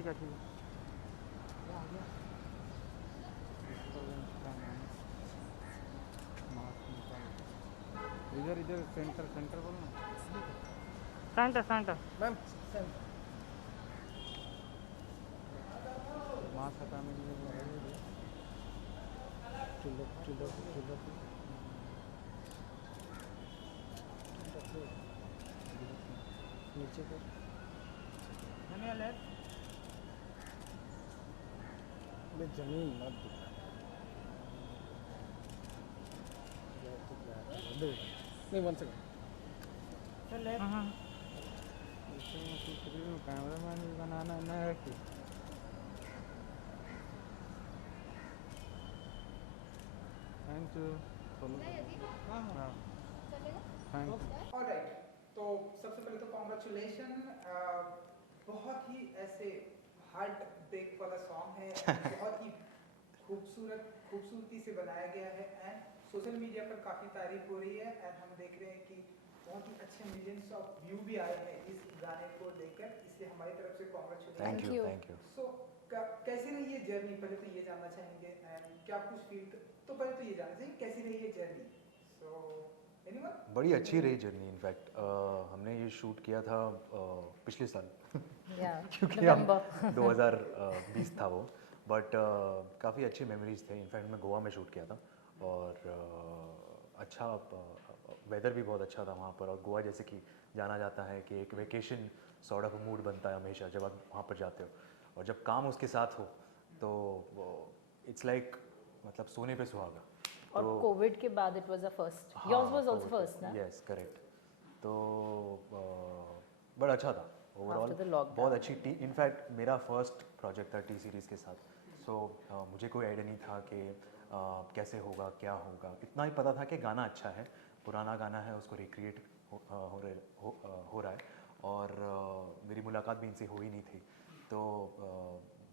ठीक है ठीक है। ये आ गया। मास्क निकाल। इधर इधर सेंटर सेंटर बोलना। Centre centre ma'am centre mask हटाने के लिए बोल रहे हैं। चिल्लर नीचे कर मैं जमीन मत दिखा नहीं 1 सेकंड कैमरा मैन भी बनाना है कि थैंक यू। हाँ हाँ थैंक यू। ऑलराइट, तो सबसे पहले तो कॉन्ग्रेचुलेशन। बहुत ही ऐसे हार्ट ब्रेक वाला सॉन्ग है, बहुत ही खूबसूरती से बनाया गया है एंड सोशल मीडिया पर काफ़ी तारीफ हो रही है एंड हम देख रहे हैं कि बहुत ही अच्छे मिलियंस ऑफ व्यू भी आए हैं इस गाने को लेकर, इसलिए हमारी तरफ से thank congratulation. You thank you. So कैसी रही ये जर्नी, पहले तो ये जानना चाहेंगे एंड क्या कुछ फील, तो पहले तो ये जानना चाहिए कैसी रही ये जर्नी। So anyone? बड़ी अच्छी रही जर्नी। इनफैक्ट हमने ये शूट किया था पिछले साल क्योंकि हम 2020 था वो, बट काफ़ी अच्छे मेमोरीज थे। इनफैक्ट मैं गोवा में शूट किया था और अच्छा वेदर भी बहुत अच्छा था वहाँ पर। और गोवा जैसे कि जाना जाता है कि एक वेकेशन सॉर्ट ऑफ मूड बनता है हमेशा जब आप वहाँ पर जाते हो, और जब काम उसके साथ हो तो इट्स लाइक मतलब सोने पे सुहागा। और कोविड के बाद it was a first, yours was also first ना? Yes correct. तो बड़ा अच्छा था ओवरऑल, बहुत अच्छी टी। इनफैक्ट मेरा फर्स्ट प्रोजेक्ट था टी सीरीज़ के साथ, सो मुझे कोई आइडिया नहीं था कि कैसे होगा क्या होगा। इतना ही पता था कि गाना अच्छा है, पुराना गाना है, उसको रिक्रिएट हो रहा है। और मेरी मुलाकात भी इनसे हो ही नहीं थी। तो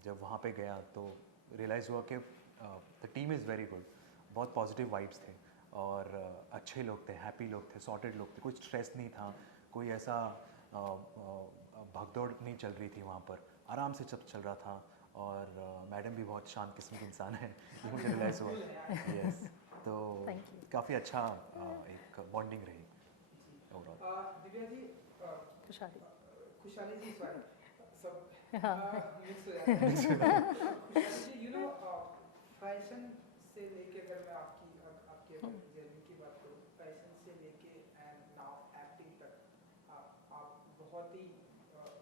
जब वहाँ पे गया तो रियलाइज़ हुआ कि the team is very good, बहुत पॉजिटिव वाइब्स थे और अच्छे लोग थे, हैप्पी लोग थे, सॉर्टेड लोग थे, कोई स्ट्रेस नहीं था, कोई ऐसा भागदौड़ नहीं चल रही थी वहाँ पर, आराम से सब चल रहा था। और मैडम भी बहुत शांत किस्म की इंसान है, ये मुझे रियलाइज़ हुआ। यस, तो काफ़ी अच्छा एक बॉन्डिंग रही ओवरऑल। दिव्या जी, खुशहाली खुशहाली जी, सॉरी सब मिक्स हो जाता है। खुशहाली जी, यू नो फैशन से लेके, अगर मैं आपकी अगर जर्नी की बात करूँ, फैशन से लेके एंड नाउ एक्टिंग तक, आप बहुत ही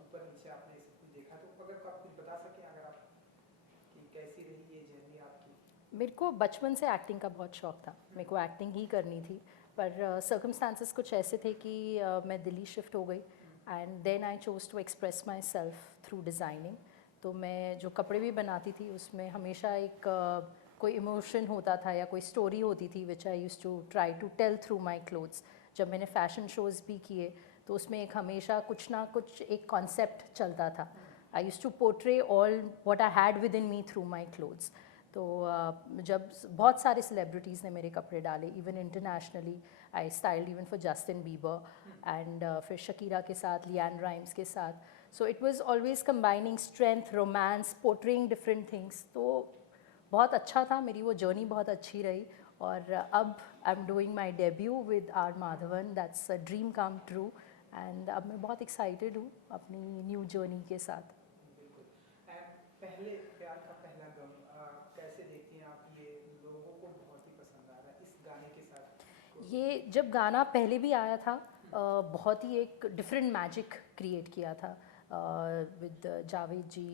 ऊपर नीचे आपने सब कुछ देखा। तो अगर आप कुछ बता सकें, अगर आप, कि कैसी रही ये जर्नी आपकी? मेरे को बचपन से एक्टिंग का बहुत शौक था, मेरे को एक्टिंग ही करनी थी, पर सर्कमस्टांसेस कुछ ऐसे थे कि मैं दिल्ली शिफ्ट हो गई and then I chose to express myself through designing. तो मैं जो कपड़े भी बनाती थी उसमें हमेशा एक कोई इमोशन होता था या कोई स्टोरी होती थी which I use to try to tell through my clothes. जब मैंने फ़ैशन शोज़ भी किए तो उसमें एक हमेशा कुछ ना कुछ एक कॉन्सेप्ट चलता था। I use to portray all what I had within me through my clothes. तो जब बहुत सारे सेलिब्रिटीज़ ने मेरे कपड़े डाले, even internationally I styled even for Justin Bieber and फिर शकीरा के साथ, लियान राइम्स के साथ। So it was always combining strength, romance, portraying different things. तो बहुत अच्छा था, मेरी वो जर्नी बहुत अच्छी रही। और अब I am doing my debut with R Madhavan, that's a dream come true. And अब मैं बहुत एक्साइटेड हूँ अपनी न्यू जर्नी के साथ। बिल्कुल। पहले प्यार का पहला गम, कैसे देखती हैं आप? ये लोगों को बहुत ही पसंद आ रहा है इस गाने के साथ। ये जब गाना पहले भी आया था बहुत ही एक डिफरेंट मैजिक क्रिएट किया था with Javed ji,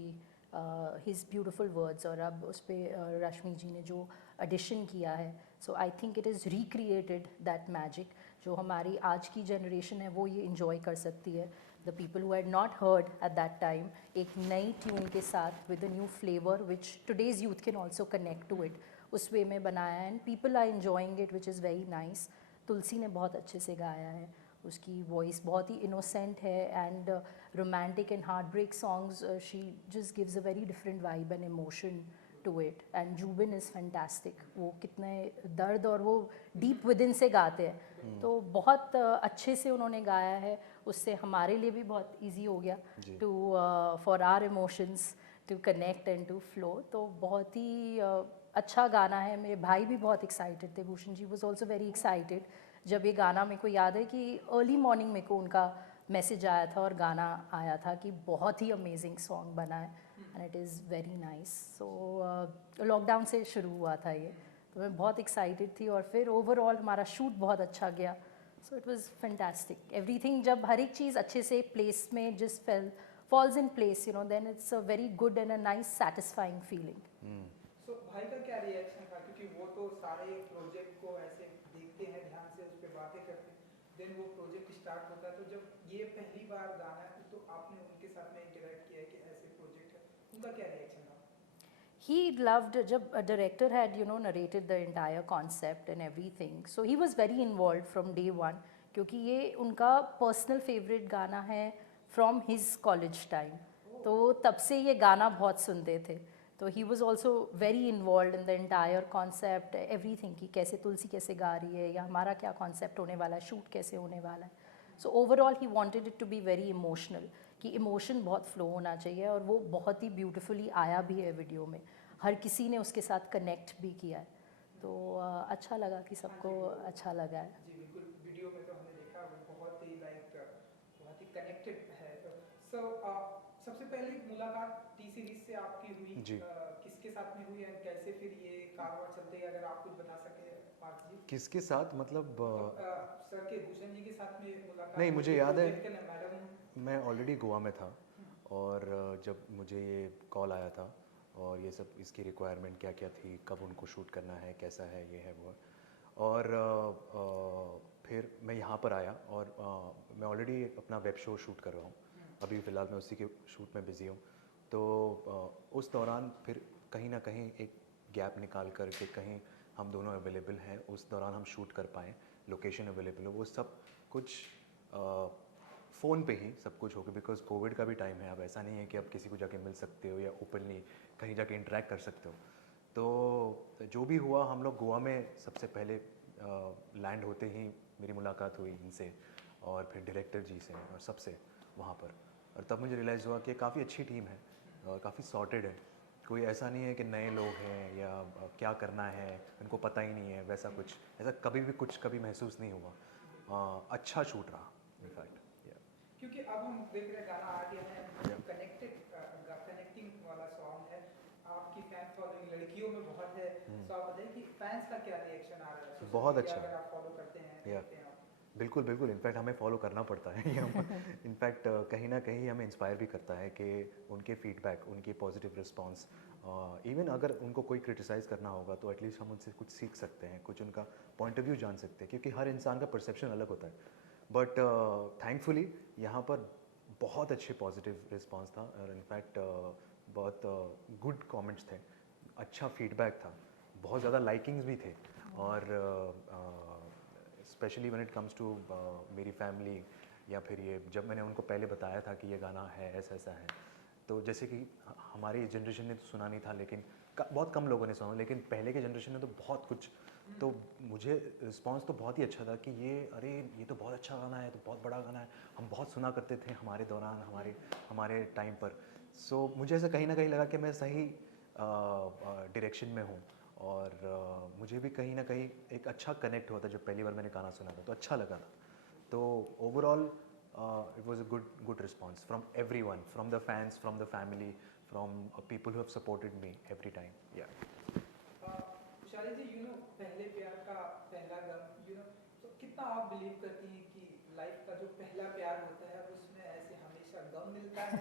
his beautiful words, और अब उस पर रश्मि जी ने जो एडिशन किया है, so I think it is recreated that magic. जो हमारी आज की जनरेशन है वो ये इंजॉय कर सकती है। The people who had not heard at that time, एक नई ट्यून के साथ with a new flavour which today's youth can also connect to it, उस वे में बनाया है and people are enjoying it, which is very nice. Tulsi ने बहुत अच्छे से गाया है, उसकी वॉइस बहुत ही इनोसेंट है and romantic and heartbreak songs she just gives a very different vibe and emotion to it. And Zubin is fantastic, वो कितने दर्द और वो डीप विद इन से गाते हैं, तो बहुत अच्छे से उन्होंने गाया है। उससे हमारे लिए भी बहुत ईजी हो गया to for our emotions to connect and to flow. तो बहुत ही अच्छा गाना है. मेरे भाई भी बहुत excited थे. Bhushan ji was also very excited. जब ये गाना मेरे को याद है कि अर्ली मॉर्निंग मेरे को उनका मैसेज आया था और गाना आया था कि बहुत ही अमेजिंग सॉन्ग बना है and it is very nice. So lockdown से शुरू हुआ था ये, तो मैं बहुत एक्साइटेड थी और फिर ओवरऑल हमारा शूट बहुत अच्छा गया. सो इट वाज फैंटास्टिक. एवरीथिंग जब हर एक चीज़ अच्छे से प्लेस में जिस falls in place, you know, then it's a very good and a nice satisfying feeling. So भाई का क्या रिएक्शन था, क्योंकि वो तो सारे प्रोजेक्ट को ऐसे देखते हैं, ध्यान से उस पर बातें करते हैं, देन वो प्रोजेक्ट स्टार्ट होता है. तो जब ये पहली बार गाना है तो आपने उनके साथ में इंटरेक्ट किया है कि ऐसे प्रोजेक्ट है, उनका क्या रिएक्शन था? He loved, जब a director had, you know, narrated the entire concept and everything, so he was very involved from day one, क्योंकि ये उनका personal favorite गाना है from his college time. तो तब से ये गाना बहुत सुनते थे. तो he was also very involved in the entire concept, everything, कि कैसे तुलसी कैसे गा रही है या हमारा क्या concept होने वाला है, shoot कैसे होने वाला है. So overall he wanted it to be very emotional, कि emotion बहुत flow होना चाहिए और वो बहुत ही beautifully आया भी है वीडियो में. हर किसी ने उसके साथ कनेक्ट भी किया है. तो अच्छा लगा कि सबको अच्छा लगा है. जी बिल्कुल, वीडियो में तो हमने देखा वो बहुत ही बहुत ही कनेक्टेड है. सो सबसे पहली मुलाकात टी सीरीज से आपकी हुई, जी. किसके साथ में हुई और कैसे फिर ये कारवां चलते गए, अगर आप कुछ बता सके पार्थ जी? किसके साथ मतलब सर के भूषण जी के साथ में मुलाकात? नहीं, मुझे याद है मैडम मैं ऑलरेडी गोवा में था और जब मुझे ये कॉल आया था और ये सब इसकी रिक्वायरमेंट क्या क्या थी, कब उनको शूट करना है, कैसा है, ये है वो, और फिर मैं यहाँ पर आया और मैं ऑलरेडी अपना वेब शो शूट कर रहा हूँ. अभी फ़िलहाल मैं उसी के शूट में बिज़ी हूँ. तो उस दौरान फिर कहीं ना कहीं एक गैप निकाल कर के कहीं हम दोनों अवेलेबल हैं, उस दौरान हम शूट कर पाएँ, लोकेशन अवेलेबल हो, वो सब कुछ फ़ोन पे ही सब कुछ हो गया. बिकॉज कोविड का भी टाइम है. अब ऐसा नहीं है कि आप किसी को जाके मिल सकते हो या ओपनली कहीं जाके इंटरेक्ट कर सकते हो. तो जो भी हुआ, हम लोग गोवा में सबसे पहले लैंड होते ही मेरी मुलाकात हुई इनसे और फिर डायरेक्टर जी से और सबसे वहाँ पर. और तब मुझे रियलाइज़ हुआ कि काफ़ी अच्छी टीम है और काफ़ी सॉर्टेड है. कोई ऐसा नहीं है कि नए लोग हैं या क्या करना है उनको पता ही नहीं है, वैसा कुछ ऐसा कभी महसूस नहीं हुआ. अच्छा शूट रहा इनफैक्ट. क्योंकि अब हम देख रहे हैं गाना आ गया है, कनेक्टिंग वाला सॉन्ग है, आपकी फैन फॉलोइंग लड़कियों में बहुत है. तो आप बताइए कि फैंस का क्या रिएक्शन आ रहा है? बहुत अच्छा. अगर आप फॉलो करते हैं, देखते हैं आप. बिल्कुल बिल्कुल. इनफैक्ट हमें फॉलो करना पड़ता है. इनफैक्ट कहीं ना कहीं हमें इंस्पायर भी करता है कि उनके फीडबैक, उनके पॉजिटिव रिस्पांस, इवन अगर उनको कोई क्रिटिसाइज़ करना होगा तो एटलीस्ट हम उनसे कुछ सीख सकते हैं, कुछ उनका पॉइंट ऑफ व्यू जान सकते हैं, क्योंकि हर इंसान का परसेप्शन अलग होता है. बट थैंकफुली यहाँ पर बहुत अच्छे पॉजिटिव रिस्पांस था और इनफैक्ट बहुत गुड कमेंट्स थे, अच्छा फीडबैक था, बहुत ज़्यादा लाइकिंग्स भी थे. और specially when it comes to मेरी फैमिली, या फिर ये जब मैंने उनको पहले बताया था कि ये गाना है ऐसा ऐसा है, तो जैसे कि हमारी जनरेशन ने तो सुना नहीं था, लेकिन बहुत कम लोगों ने सुना, लेकिन पहले के जनरेशन ने तो बहुत कुछ. तो मुझे रिस्पांस तो बहुत ही अच्छा था कि ये तो बहुत अच्छा गाना है, तो बहुत बड़ा गाना है, हम बहुत सुना करते थे हमारे दौरान, हमारे टाइम पर. सो मुझे ऐसा कहीं ना कहीं लगा कि मैं सही डायरेक्शन में हूँ और मुझे भी कहीं ना कहीं एक अच्छा कनेक्ट हुआ था जब पहली बार मैंने गाना सुना था, तो अच्छा लगा था. तो overall it was a good response from everyone, from the fans, from the family, from people who have supported me every time. Yeah. शाली जी, you know, पहले प्यार का पहला गम, you know, तो कितना आप बिलीव करती हैं कि लाइफ का जो पहला प्यार होता है उसमें ऐसे हमेशा गम मिलता है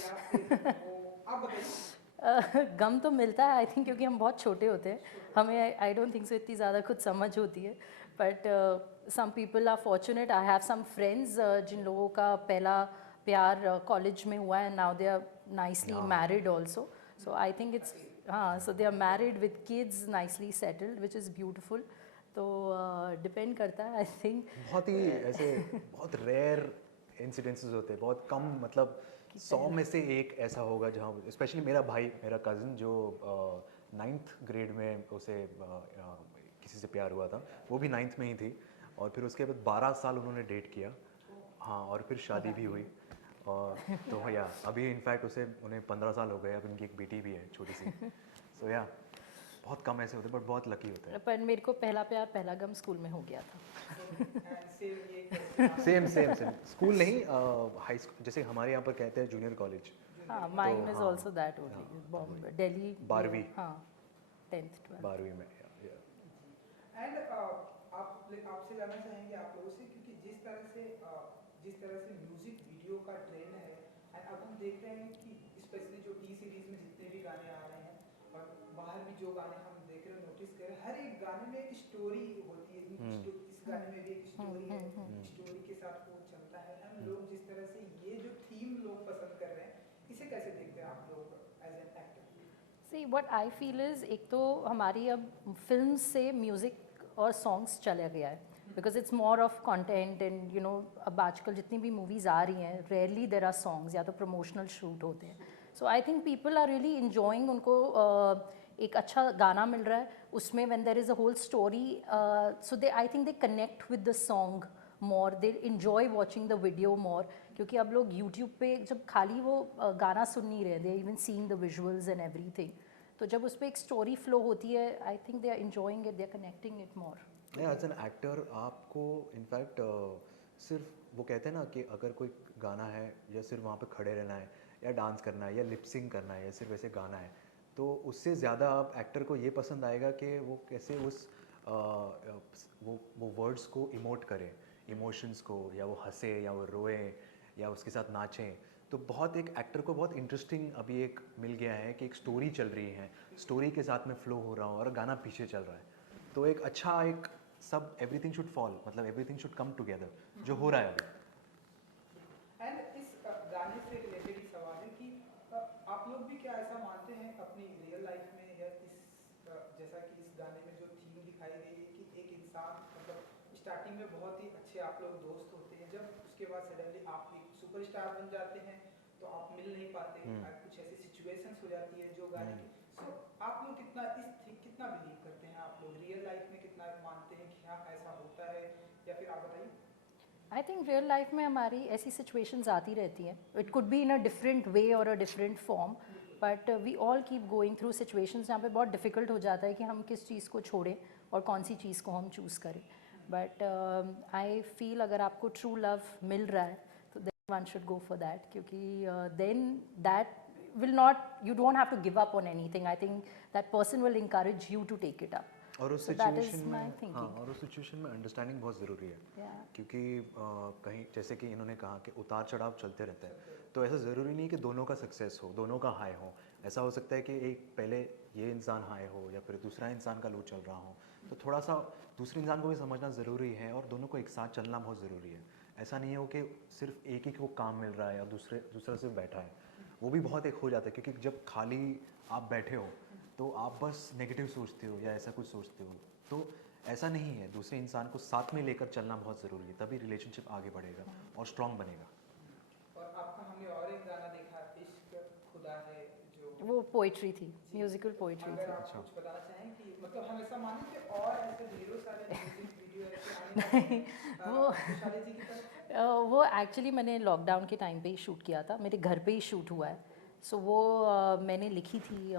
या फिर वो, आप बताइए. गम तो मिलता है आई थिंक, क्योंकि हम बहुत छोटे होते हैं, हमें आई डोंट थिंक सो इतनी ज़्यादा कुछ समझ होती है. But some people are fortunate. I have some friends जिन लोगों का पहला प्यार कॉलेज में हुआ है, now they are nicely married also. So I think it's, हाँ, so they are married with kids, nicely settled, which is beautiful. तो डिपेंड करता है आई थिंक. बहुत ही ऐसे बहुत रेयर इंसिडेंसेस होते हैं, बहुत कम, मतलब 100 में से एक ऐसा होगा जहाँ, स्पेशली मेरा भाई, मेरा कज़न जो 9th ग्रेड में उसे किसी से प्यार हुआ था, वो भी 9th में ही थी, और फिर उसके बाद 12 साल उन्होंने डेट किया. हाँ, और फिर शादी भी हुई. और तो या अभी इनफैक्ट उन्हें 15 साल हो गए, अब उनकी एक बेटी भी है छोटी सी। सो या बहुत कम ऐसे होते हैं बट बहुत लकी होते हैं। पर मेरे को पहला प्यार पहला गम स्कूल में हो गया था। सेम स्कूल नहीं, हाई स्कूल, जैसे हमारे यहाँ पर कहते हैं जूनियर कॉलेज। हाँ, माइन इज हाँ, also that only, Bombay, Delhi. 12वीं। हाँ, 10th 12th। 12वीं में। एंड आपसे जानना चाहेंगे आप लोगों से, क्योंकि जिस तरह से म्यूजिक वीडियो का ट्रेंड है, एंड अब हम देख रहे हैं कि स्पेशली जो टी सीरीज में जितने भी गाने आ रहे हैं और बाहर भी जो गाने हम देख रहे हैं, नोटिस कर रहे हैं, हर एक गाने में एक स्टोरी होती है। इस गाने में भी एक स्टोरी है, स्टोरी के साथ वो चलता है। हम लोग जिस तरह से ये जो थीम लोग पसंद कर रहे हैं, इसे कैसे देखते हैं आप लोग as an actor? See what I feel is, एक तो हमारी अब फिल्म से म्यूज़िक और सॉन्ग्स चला गया है, because it's more of content and you know, अब आजकल जितनी भी मूवीज़ आ रही हैं, रेयरली देर आर सॉन्ग्स, या तो प्रमोशनल शूट होते हैं। So I think people are really enjoying, उनको एक अच्छा गाना मिल रहा है उसमें, when there is a whole story, so they, I think they connect with the song more, they enjoy watching the video more, क्योंकि अब लोग यूट्यूब पे जब खाली वो गाना सुन नहीं रहे, they even seeing the visuals and everything. तो जब उस पर एक स्टोरी फ्लो होती है, I think they are enjoying it, they are connecting it more. As an actor आपको इनफैक्ट सिर्फ वो कहते हैं ना कि अगर कोई गाना है या सिर्फ वहाँ पे खड़े रहना है या डांस करना है या लिपसिंग करना है या सिर्फ ऐसे गाना है, तो उससे ज़्यादा आप एक्टर को ये पसंद आएगा कि वो कैसे उस वो वर्ड्स को इमोट करे, इमोशंस को, या वो हंसे या वो रोए या उसके साथ नाचें। तो बहुत एक एक्टर को बहुत इंटरेस्टिंग अभी एक मिल गया है कि एक स्टोरी चल रही है, स्टोरी के साथ में फ्लो हो रहा हो और गाना पीछे चल रहा है, तो एक अच्छा एक सब एवरीथिंग शुड फॉल, मतलब एवरीथिंग शुड कम टुगेदर, जो हो रहा है अभी। एंड इस गाने से रिलेटेड ही सवाल है कि आप लोग भी क्या ऐसा मानते हैं अपनी रियल लाइफ में, या जैसा कि इस गाने में जो थीम दिखाई गई है कि एक इंसान मतलब स्टार्टिंग में बहुत ही अच्छे आप लोग दोस्त होते हैं, जब उसके बाद सडनली आप एक सुपरस्टार बन जाते हैं तो आप मिल नहीं पाते, कुछ ऐसी सिचुएशंस हो जाती है जो गाने की। सो आप लोग कितना बिलीव करते हैं, आप लोग रियल लाइफ में कितना मानते हैं कि हाँ ऐसा होता है, या फिर आप बताइए? आई थिंक रियल लाइफ में हमारी ऐसी सिचुएशंस आती रहती हैं, it could be in a different way और a different form, but we all keep going through situations जहाँ पे बहुत डिफ़िकल्ट हो जाता है कि हम किस चीज़ को छोड़ें और कौन सी चीज़ को हम चूज़ करें। बट आई फील अगर आपको ट्रू लव मिल रहा है तो then one should go for that, क्योंकि then that will not, you don't have to give up on anything. I think that person will encourage you to take it up. और उस So that is situation my में, thinking. हाँ, और उस situation में understanding बहुत ज़रूरी है। Yeah. क्योंकि कहीं जैसे कि इन्होंने कहा कि उतार चढ़ाव चलते रहते हैं, तो ऐसा ज़रूरी नहीं कि दोनों का सक्सेस हो, दोनों का हाई हो। ऐसा हो सकता है कि एक पहले ये इंसान हाई हो या फिर दूसरा इंसान का लो चल रहा हो, तो थोड़ा सा दूसरे इंसान को भी समझना ज़रूरी है और दोनों को एक साथ चलना बहुत ज़रूरी है। ऐसा नहीं हो कि सिर्फ एक ही को काम मिल रहा है और दूसरा सिर्फ बैठा है, वो भी बहुत एक हो जाता है। क्योंकि जब खाली आप बैठे हो तो आप बस नेगेटिव सोचते हो या ऐसा कुछ सोचते हो, तो ऐसा नहीं है। दूसरे इंसान को साथ में लेकर चलना बहुत ज़रूरी है, तभी रिलेशनशिप आगे बढ़ेगा और स्ट्रॉन्ग बनेगा। और आपका हमने और एक गाना देखा, इश्क खुदा है, जो वो पोइट्री थी, म्यूजिकल पोइट्री अगर थी। आप कुछ बताना चाहें कि मतलब हम ऐसा माने कि और ऐसे ढेरों सारे म्यूजिक वीडियो ऐसे आने वो खुशहाली जी की तरफ से? वो एक्चुअली मैंने लॉकडाउन के टाइम पे ही शूट किया था, मेरे घर पे ही शूट हुआ है। सो वो मैंने लिखी थी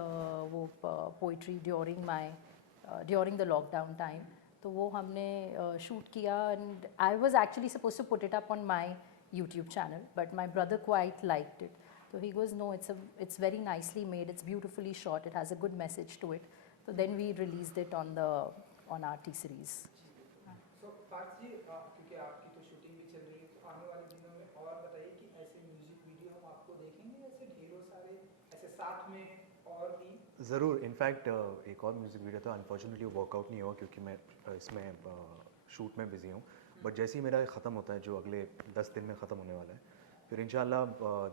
वो poetry during the lockdown time, तो वो हमने शूट किया and I was actually supposed to put it up on my YouTube channel, but my brother quite liked it, so he goes, no, it's very nicely made, it's beautifully shot, it has a good message to it, so then we released it on our T-series. So Parth ji, क्योंकि आपकी तो shooting भी चल रही है, तो आने वाले दिनों में और बताइए कि ऐसे म्यूजिक वीडियो हम आपको देखेंगे, ऐसे ढेरों सारे ऐसे साथ में और भी? ज़रूर। इनफैक्ट एक और म्यूज़िक वीडियो था, अनफॉर्चुनेटली वर्कआउट नहीं हुआ क्योंकि मैं इसमें शूट में बिज़ी हूँ, बट जैसे ही मेरा ख़त्म होता है, जो अगले 10 दिन में ख़त्म होने वाला है, फिर इंशाल्लाह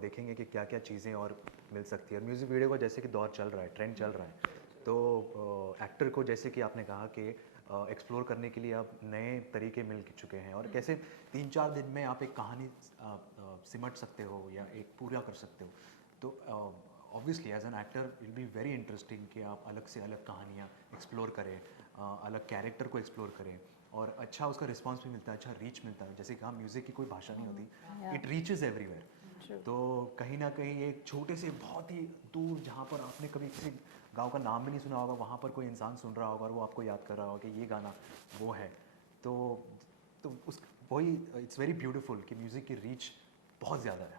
देखेंगे कि क्या क्या चीज़ें और मिल सकती है। और म्यूज़िक वीडियो का जैसे कि दौर चल रहा है, ट्रेंड चल रहा है, तो एक्टर को जैसे कि आपने कहा कि एक्सप्लोर करने के लिए आप नए तरीके मिल चुके हैं, और कैसे 3-4 दिन में आप एक कहानी सिमट सकते हो या एक पूरा कर सकते हो। तो obviously as an actor it will be very interesting कि आप अलग से अलग कहानियाँ एक्सप्लोर करें, अलग कैरेक्टर को एक्सप्लोर करें, और अच्छा उसका रिस्पांस भी मिलता है, अच्छा रीच मिलता है। जैसे कहा, म्यूज़िक की कोई भाषा नहीं होती, इट रीचेस एवरीवेयर। True. तो कहीं ना कहीं एक छोटे से बहुत ही दूर जहाँ पर आपने कभी किसी गांव का नाम भी नहीं सुना होगा, वहाँ पर कोई इंसान सुन रहा होगा और वो आपको याद कर रहा होगा कि ये गाना वो है। तो उस वही इट्स वेरी ब्यूटीफुल कि म्यूज़िक की रीच बहुत ज़्यादा है।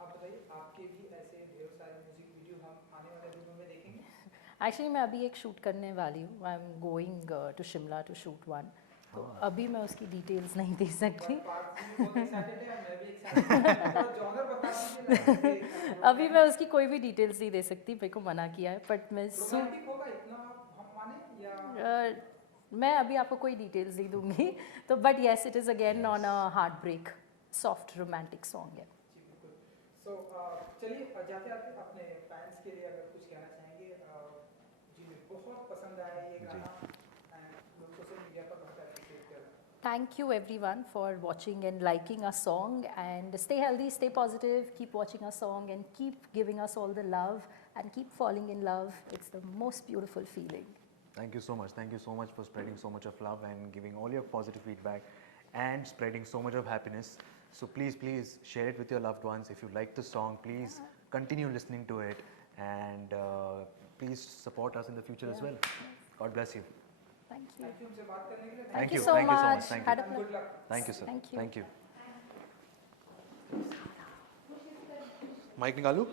आप बताइए, आपके भी ऐसे ढेर सारे म्यूजिक वीडियो हम आने वाले दिनों में देखेंगे? एक्चुअली मैं अभी एक शूट करने वाली हूँ, I am going to Shimla to shoot one, तो अभी मैं उसकी डिटेल्स नहीं दे सकती। अभी मैं उसकी कोई भी डिटेल्स नहीं दे सकती, मेरे को मना किया है, बट मैं मैं अभी आपको कोई डिटेल्स नहीं दूंगी। तो but yes, it is again on a heart break soft romantic song है। सो चलिए जाते आते अपने फैंस के लिए अगर कुछ कहना चाहेंगे, जी बहुत पसंद आया ये गाना एंड लोग सोशल मीडिया पर बहुत अप्रिशिएट कर रहे हैं। Thank you everyone for watching and liking our song, and stay healthy, stay positive, keep watching our song and keep giving us all the love and keep falling in love. It's the most beautiful feeling. Thank you so much. Thank you so much for spreading so much of love and giving all your positive feedback and spreading so much of happiness. So please share it with your loved ones. If you like the song, please continue listening to it, and please support us in the future as well. God bless you. Thank you. Thank you हमसे बात करने के लिए। Thank you you. so Thank you so much. much. Thank Had you. a good pleasure. Luck. Thank you, sir. Thank you. Thank you. Mike निकालूं?